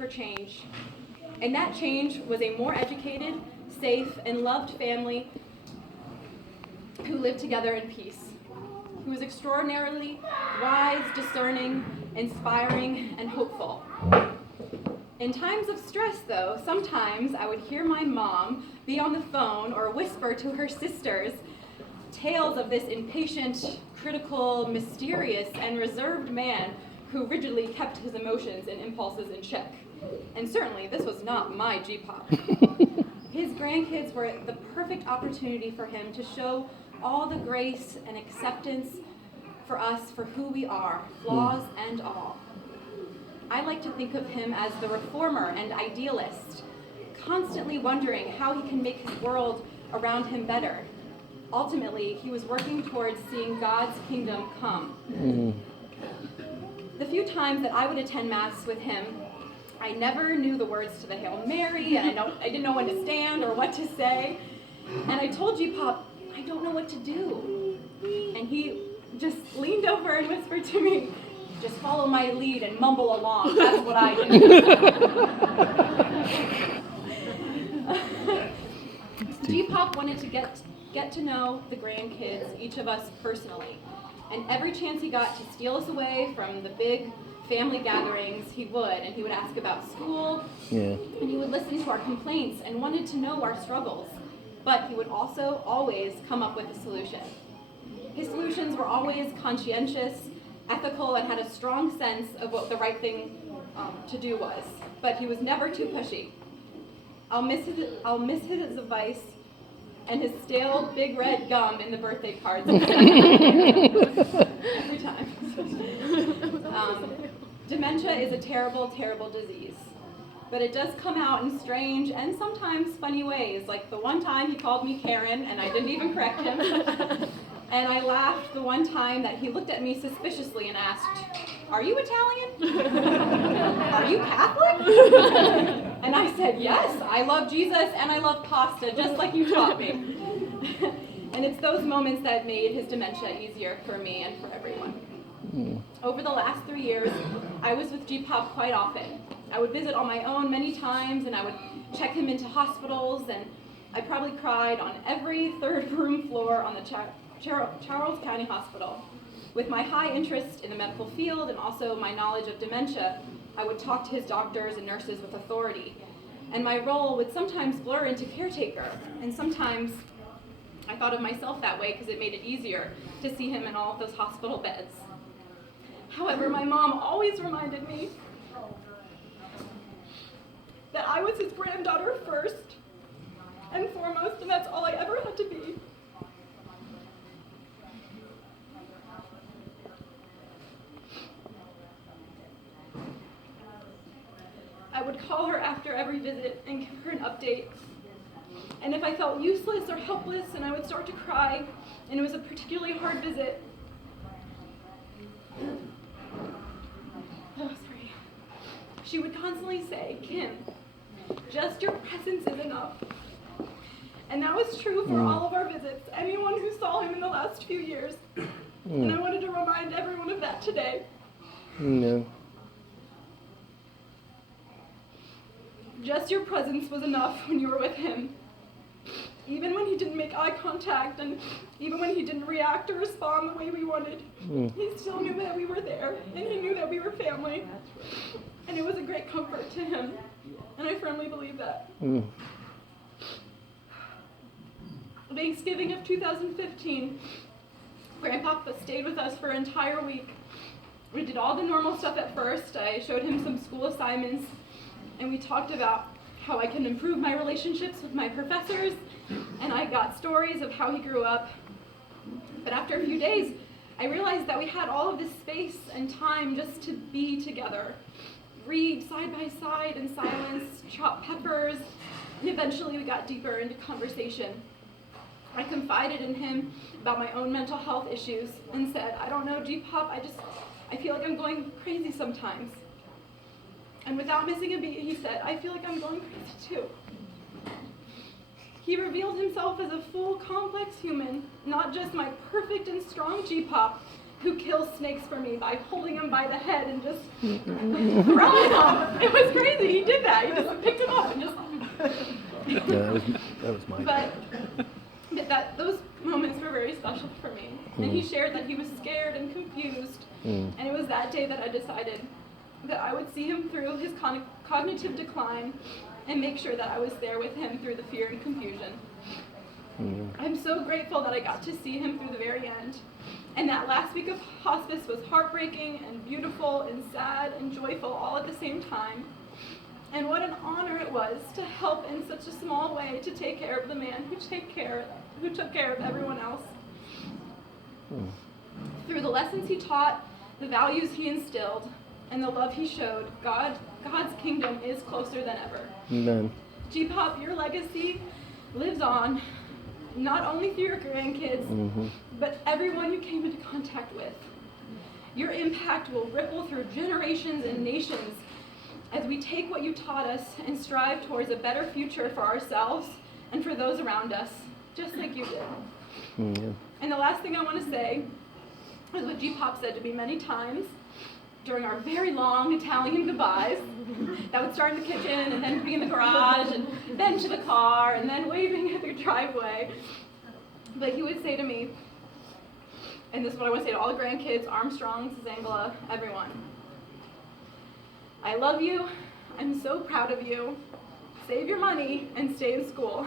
for change. And that change was a more educated, safe, and loved family who lived together in peace. He was extraordinarily wise, discerning, inspiring, and hopeful. In times of stress, though, sometimes I would hear my mom be on the phone or whisper to her sisters tales of this impatient, critical, mysterious, and reserved man who rigidly kept his emotions and impulses in check. And certainly, this was not my G-pop. His grandkids were the perfect opportunity for him to show all the grace and acceptance for us for who we are, flaws and all. I like to think of him as the reformer and idealist, constantly wondering how he can make his world around him better. Ultimately, he was working towards seeing God's kingdom come. The few times that I would attend Mass with him, I never knew the words to the Hail Mary, and I didn't know when to stand or what to say. And I told G-Pop, I don't know what to do. And he just leaned over and whispered to me, just follow my lead and mumble along. That's what I do. G-Pop wanted to get to know the grandkids, each of us personally. And every chance he got to steal us away from the big family gatherings, he would. And he would ask about school, and he would listen to our complaints and wanted to know our struggles. But he would also always come up with a solution. His solutions were always conscientious, ethical, and had a strong sense of what the right thing to do was. But he was never too pushy. I'll miss his advice and his stale big red gum in the birthday cards every time. Dementia is a terrible, terrible disease. But it does come out in strange and sometimes funny ways, like the one time he called me Karen and I didn't even correct him. And I laughed the one time that he looked at me suspiciously and asked, "Are you Italian? Are you Catholic?" And I said, "Yes, I love Jesus and I love pasta, just like you taught me." And it's those moments that made his dementia easier for me and for everyone. Over the last 3 years, I was with G-Pop quite often. I would visit on my own many times, and I would check him into hospitals, and I probably cried on every third-room floor on the Charles County Hospital. With my high interest in the medical field and also my knowledge of dementia, I would talk to his doctors and nurses with authority. And my role would sometimes blur into caretaker, and sometimes I thought of myself that way because it made it easier to see him in all of those hospital beds. However, my mom always reminded me that I was his granddaughter first and foremost, and that's all I ever had to be. I would call her after every visit and give her an update. And if I felt useless or helpless, and I would start to cry, and it was a particularly hard visit, she would constantly say, "Kim, just your presence is enough." And that was true for all of our visits, anyone who saw him in the last few years. And I wanted to remind everyone of that today. No. Just your presence was enough when you were with him. Even when he didn't make eye contact, and even when he didn't react or respond the way we wanted, he still knew that we were there, and he knew that we were family. And it was a great comfort to him, and I firmly believe that. Thanksgiving of 2015, Grandpapa stayed with us for an entire week. We did all the normal stuff at first. I showed him some school assignments, and we talked about how I can improve my relationships with my professors, and I got stories of how he grew up. But after a few days, I realized that we had all of this space and time just to be together, read side by side in silence, chop peppers, and eventually we got deeper into conversation. I confided in him about my own mental health issues and said, "I don't know, G-Pop, I feel like I'm going crazy sometimes." And without missing a beat, he said, "I feel like I'm going crazy too." He revealed himself as a full, complex human, not just my perfect and strong G-Pop, who kills snakes for me by holding him by the head and just throwing him. It was crazy. He did that. He just picked him up and just. Yeah, that was my. But those moments were very special for me. And he shared that he was scared and confused. And it was that day that I decided that I would see him through his cognitive decline and make sure that I was there with him through the fear and confusion. I'm so grateful that I got to see him through the very end. And that last week of hospice was heartbreaking and beautiful and sad and joyful all at the same time. And what an honor it was to help in such a small way to take care of the man who took care of everyone else. Through the lessons he taught, the values he instilled, and the love he showed, God's kingdom is closer than ever. Amen. G-Pop, your legacy lives on, not only through your grandkids, but everyone you came into contact with. Your impact will ripple through generations and nations as we take what you taught us and strive towards a better future for ourselves and for those around us, just like you did. And the last thing I want to say is what G-Pop said to me many times during our very long Italian goodbyes. That would start in the kitchen and then be in the garage and then to the car and then waving at the driveway. But he would say to me, and this is what I want to say to all the grandkids, Armstrongs, Zangla, everyone. I love you. I'm so proud of you. Save your money and stay in school.